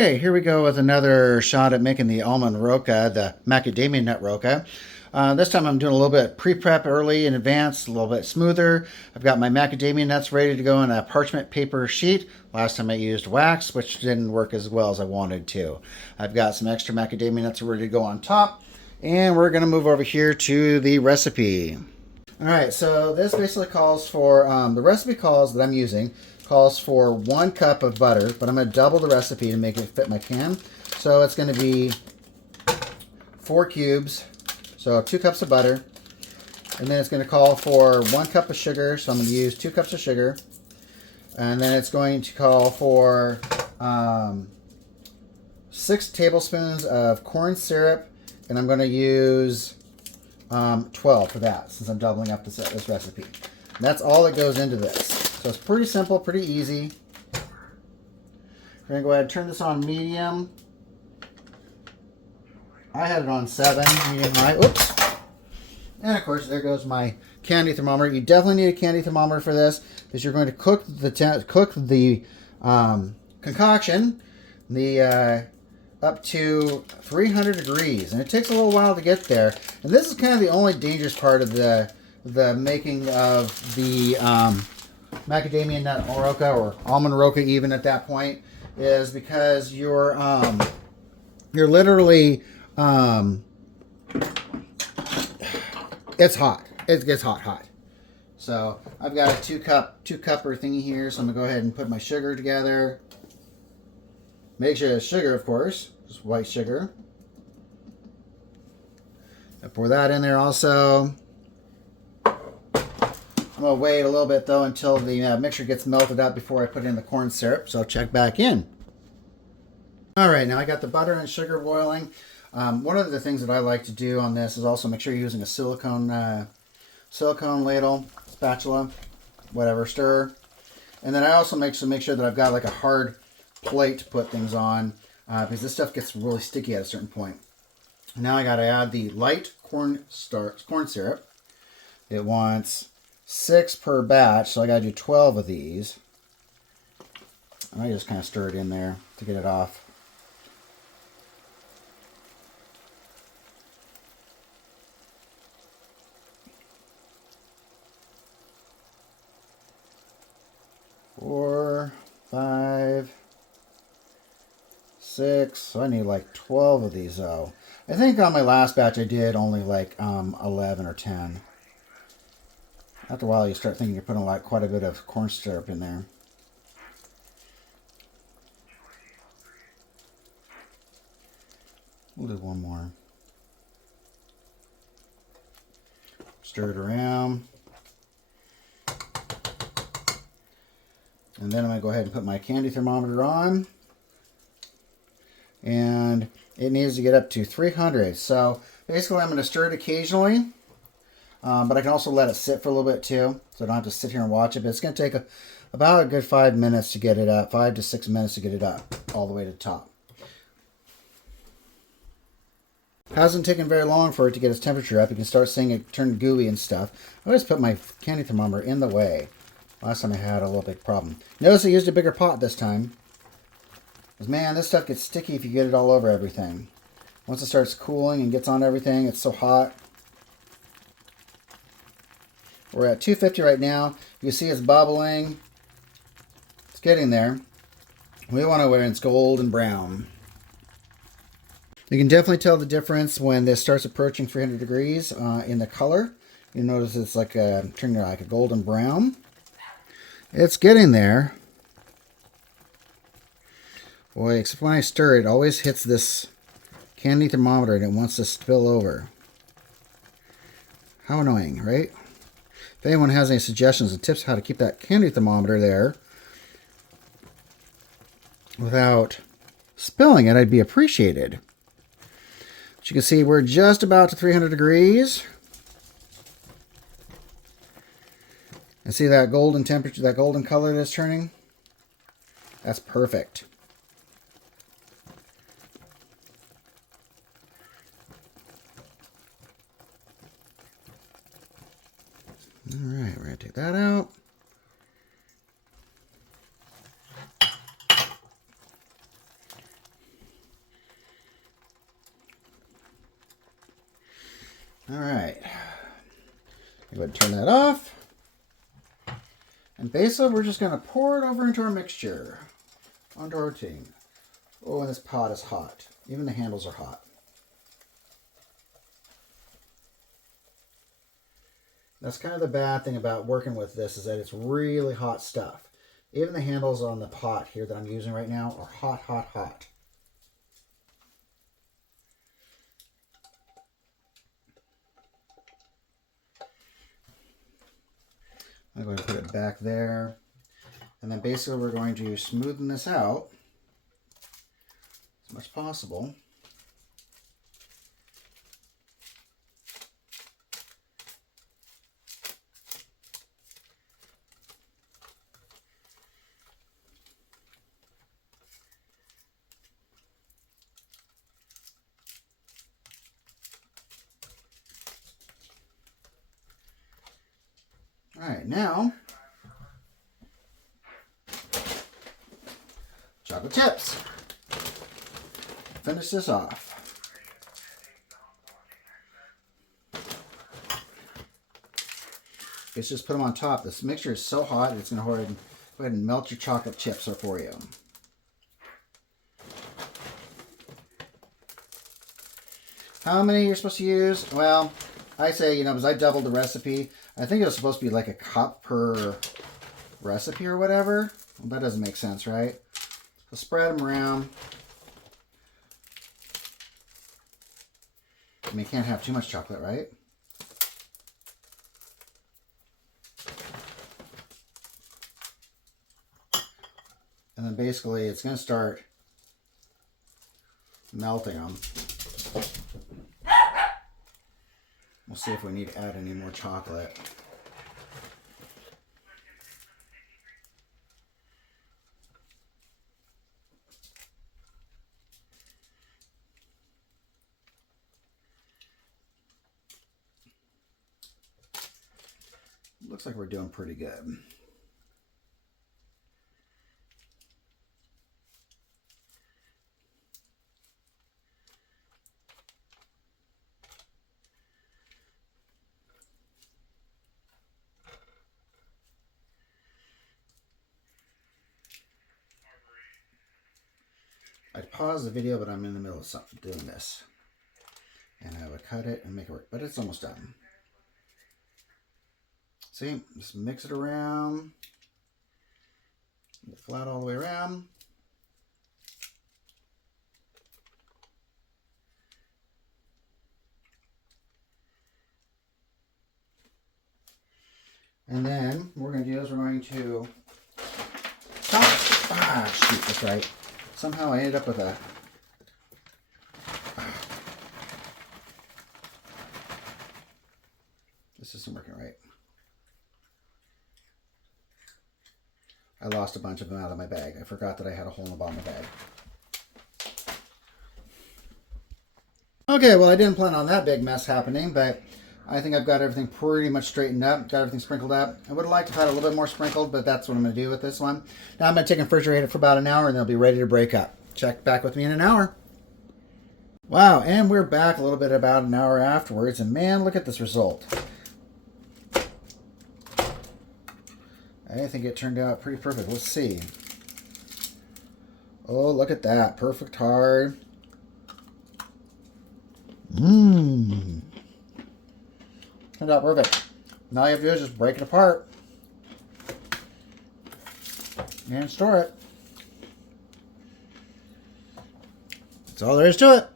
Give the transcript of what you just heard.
Okay, here we go with another shot at making the Almond Roca, the Macadamia Nut Roca. This time I'm doing a little bit pre-prep early in advance, a little bit smoother. I've got my macadamia nuts ready to go in a parchment paper sheet. Last time I used wax, which didn't work as well as I wanted to. I've got some extra macadamia nuts ready to go on top, and we're going to move over here to the recipe. All right, so this basically calls for, the recipe calls that I'm using calls for 1 cup of butter, but I'm going to double the recipe to make it fit my pan. So it's going to be 4 cubes, so 2 cups of butter. And then it's going to call for 1 cup of sugar, so I'm going to use 2 cups of sugar. And then it's going to call for 6 tablespoons of corn syrup, and I'm going to use 12 for that, since I'm doubling up this recipe. And that's all that goes into this. So it's pretty simple, pretty easy. We're going to go ahead and turn this on medium. I had it on 7, medium high. Oops. And of course, there goes my candy thermometer. You definitely need a candy thermometer for this, because you're going to cook the concoction up to 300 degrees, and it takes a little while to get there. And this is kind of the only dangerous part of the making of the Macadamia Nut Roca, or Almond Roca even at that point, is because you're literally it's hot. It gets hot. So I've got a two cupper thingy here, so I'm gonna go ahead and put my sugar together. Make sure it's sugar, of course, just white sugar. I pour that in there also. I'm going to wait a little bit, though, until the mixture gets melted up before I put in the corn syrup, so I'll check back in. All right, now I got the butter and sugar boiling. One of the things that I like to do on this is also make sure you're using a silicone ladle, spatula, whatever, stirrer. And then I also make sure that I've got like a hard plate to put things on, because this stuff gets really sticky at a certain point. Now I got to add the light corn syrup. It wants 6 per batch, so I got to do 12 of these. And I just kind of stir it in there to get it off. Four, 5, 6. So I need like 12 of these though. I think on my last batch I did only like 11 or 10. After a while you start thinking you're putting quite a bit of corn syrup in there. We'll do one more. Stir it around. And then I'm going to go ahead and put my candy thermometer on. And it needs to get up to 300. So basically I'm going to stir it occasionally. But I can also let it sit for a little bit too, so I don't have to sit here and watch it. But it's going to take about a good 5 minutes to get it up, 5 to 6 minutes to get it up all the way to the top. Hasn't taken very long for it to get its temperature up. You can start seeing it turn gooey and stuff. I just put my candy thermometer in the way. Last time I had a little big problem. Notice I used a bigger pot this time. Because man, this stuff gets sticky if you get it all over everything. Once it starts cooling and gets on everything, it's so hot. We're at 250 right now. You see it's bubbling. It's getting there. We want it when it's gold and brown. You can definitely tell the difference when this starts approaching 300 degrees in the color. You notice it's like turning like a golden brown. It's getting there. Boy, except when I stir it, it always hits this candy thermometer and it wants to spill over. How annoying, right? If anyone has any suggestions and tips how to keep that candy thermometer there without spilling it, I'd be appreciated. But you can see we're just about to 300 degrees. And see that golden temperature, that golden color that's turning? That's perfect. All right, we're going to take that out. All right. Go ahead and turn that off. And basically, we're just going to pour it over into our mixture, onto our routine. Oh, and this pot is hot. Even the handles are hot. That's kind of the bad thing about working with this, is that it's really hot stuff. Even the handles on the pot here that I'm using right now are hot, hot, hot. I'm going to put it back there. And then basically we're going to smoothen this out as much as possible. All right, now, chocolate chips. Finish this off. Let's just put them on top. This mixture is so hot, it's going to go ahead and melt your chocolate chips for you. How many you're supposed to use? Well, I say, because I doubled the recipe. I think it was supposed to be like a cup per recipe or whatever. Well, that doesn't make sense, right? So spread them around. I mean, you can't have too much chocolate, right? And then basically it's going to start melting them. We'll see if we need to add any more chocolate. Looks like we're doing pretty good. I'd pause the video, but I'm in the middle of something doing this. And I would cut it and make it work, but it's almost done. See, just mix it around. Get flat all the way around. And then what we're going to do is we're going to chop. Ah, shoot, that's right. Somehow I ended up with a... This isn't working right. I lost a bunch of them out of my bag. I forgot that I had a hole in the bottom of the bag. Okay, well, I didn't plan on that big mess happening, but I think I've got everything pretty much straightened up, got everything sprinkled up. I would have liked to have had a little bit more sprinkled, but that's what I'm going to do with this one. Now I'm going to take and refrigerate it for about an hour, and they'll be ready to break up. Check back with me in an hour. Wow, and we're back a little bit about an hour afterwards, and man, look at this result. I think it turned out pretty perfect. Let's see. Oh, look at that. Perfect hard. Mmm. Turned out perfect. Now all you have to do is just break it apart and store it. That's all there is to it.